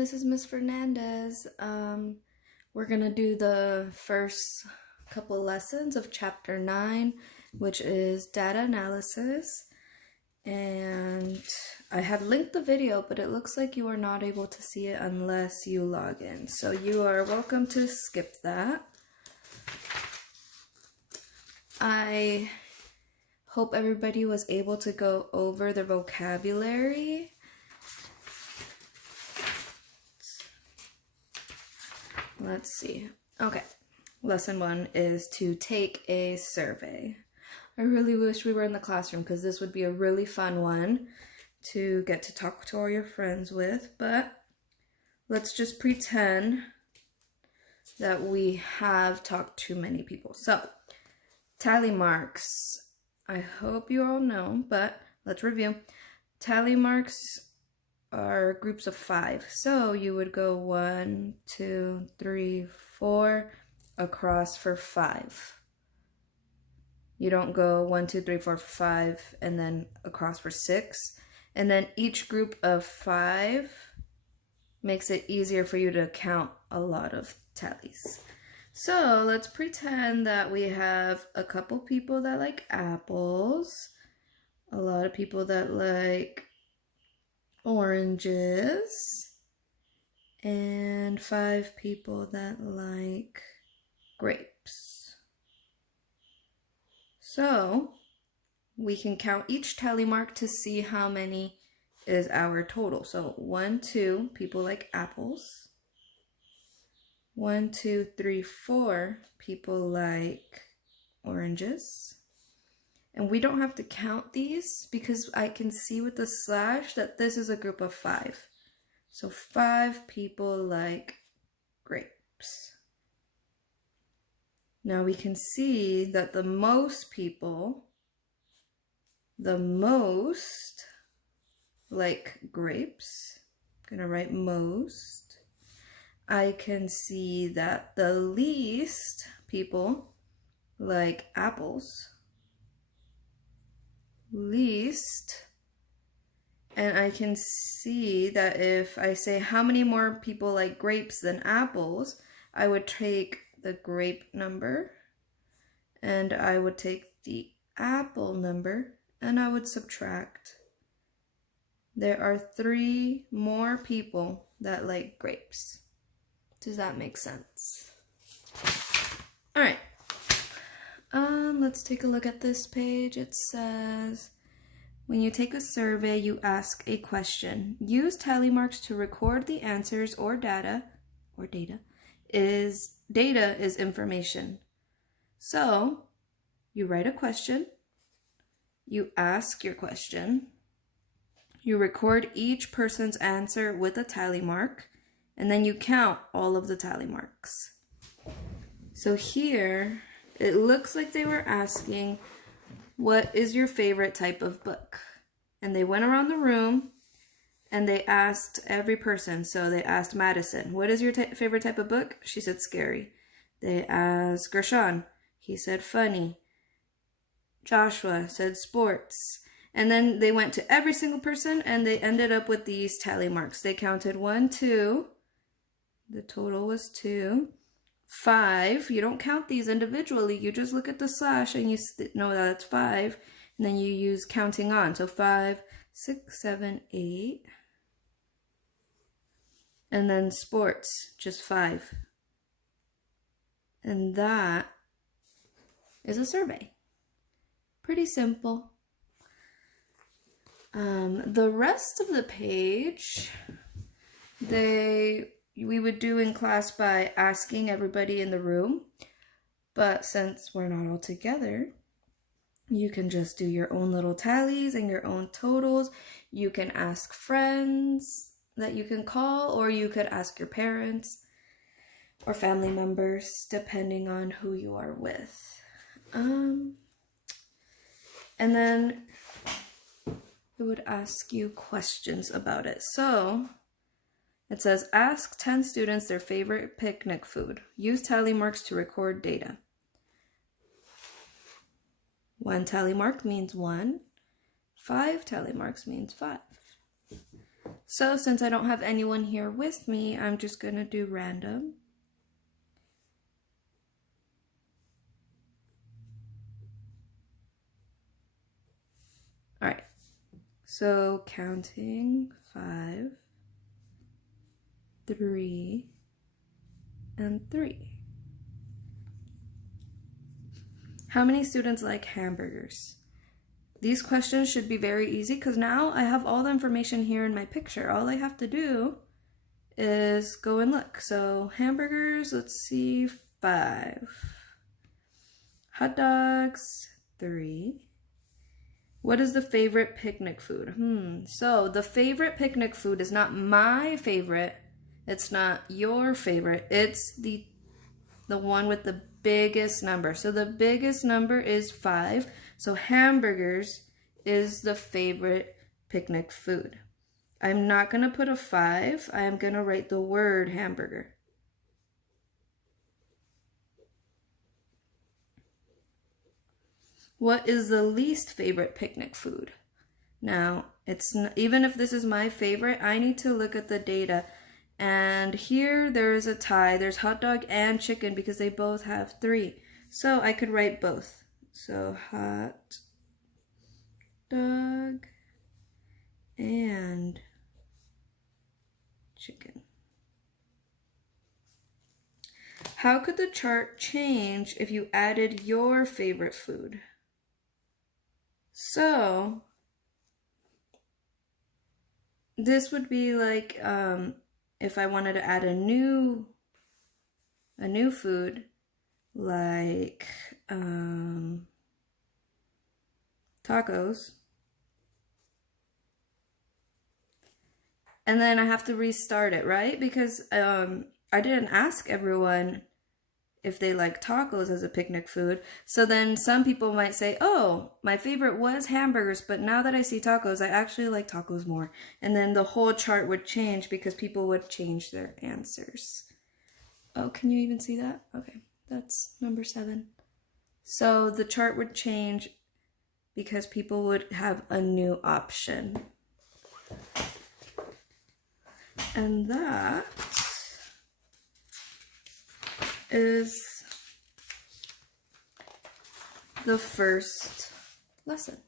this is Miss Fernandez. We're gonna do the first couple lessons of chapter 9, which is data analysis. And I have linked the video, but it looks like you are not able to see it unless you log in. So you are welcome to skip that. I hope everybody was able to go over the vocabulary. Let's see. Okay, lesson 1 is to take a survey. I really wish we were in the classroom because this would be a really fun one to get to talk to all your friends with, but let's just pretend that we have talked to many people. So, tally marks. I hope you all know, but let's review. Tally marks are groups of 5. So you would go 1, 2, 3, 4 across for 5. You don't go 1, 2, 3, 4, 5 and then across for 6. And then each group of 5 makes it easier for you to count a lot of tallies. So let's pretend that we have a couple people that like apples, a lot of people that like oranges, and 5 people that like grapes. So we can count each tally mark to see how many is our total. So 1, 2 people like apples. 1, 2, 3, 4 people like oranges. And we don't have to count these because I can see with the slash that this is a group of 5. So 5 people like grapes. Now we can see that the most people, like grapes. I'm gonna write most. I can see that the least people like apples. Least. And I can see that if I say how many more people like grapes than apples, I would take the grape number and I would take the apple number and I would subtract. There are 3 more people that like grapes. Does that make sense? All right. Let's take a look at this page. It says, when you take a survey, you ask a question. Use tally marks to record the answers or data. Data is information. So, you write a question, you ask your question, you record each person's answer with a tally mark, and then you count all of the tally marks. So here, it looks like they were asking, what is your favorite type of book? And they went around the room and they asked every person. So they asked Madison, what is your favorite type of book? She said scary. They asked Gershon. He said funny. Joshua said sports. And then they went to every single person and they ended up with these tally marks. They counted 1, 2. The total was 2. 5, you don't count these individually, you just look at the slash and you know that it's 5, and then you use counting on. So 5, 6, 7, 8, and then sports, just 5. And that is a survey. Pretty simple. The rest of the page, we would do in class by asking everybody in the room, but since we're not all together, you can just do your own little tallies and your own totals. You can ask friends that you can call, or you could ask your parents or family members, depending on who you are with. And then it would ask you questions about it. So it says, ask 10 students their favorite picnic food. Use tally marks to record data. 1 tally mark means 1. 5 tally marks means 5. So since I don't have anyone here with me, I'm just going to do random. All right, so counting 5, 3, and 3. How many students like hamburgers? These questions should be very easy because now I have all the information here in my picture. All I have to do is go and look. So hamburgers, let's see, 5. Hot dogs, 3. What is the favorite picnic food? So the favorite picnic food is not my favorite. It's not your favorite. It's the one with the biggest number. So the biggest number is 5. So hamburgers is the favorite picnic food. I'm not going to put a 5. I am going to write the word hamburger. What is the least favorite picnic food? Now, even if this is my favorite, I need to look at the data. And here there is a tie. There's hot dog and chicken because they both have 3. So I could write both. So hot dog and chicken. How could the chart change if you added your favorite food? So this would be like if I wanted to add a new food, like tacos, and then I have to restart it, right? Because I didn't ask everyone if they like tacos as a picnic food. So then some people might say, oh, my favorite was hamburgers, but now that I see tacos, I actually like tacos more. And then the whole chart would change because people would change their answers. Oh, can you even see that? Okay, that's number 7. So the chart would change because people would have a new option. And that is the first lesson.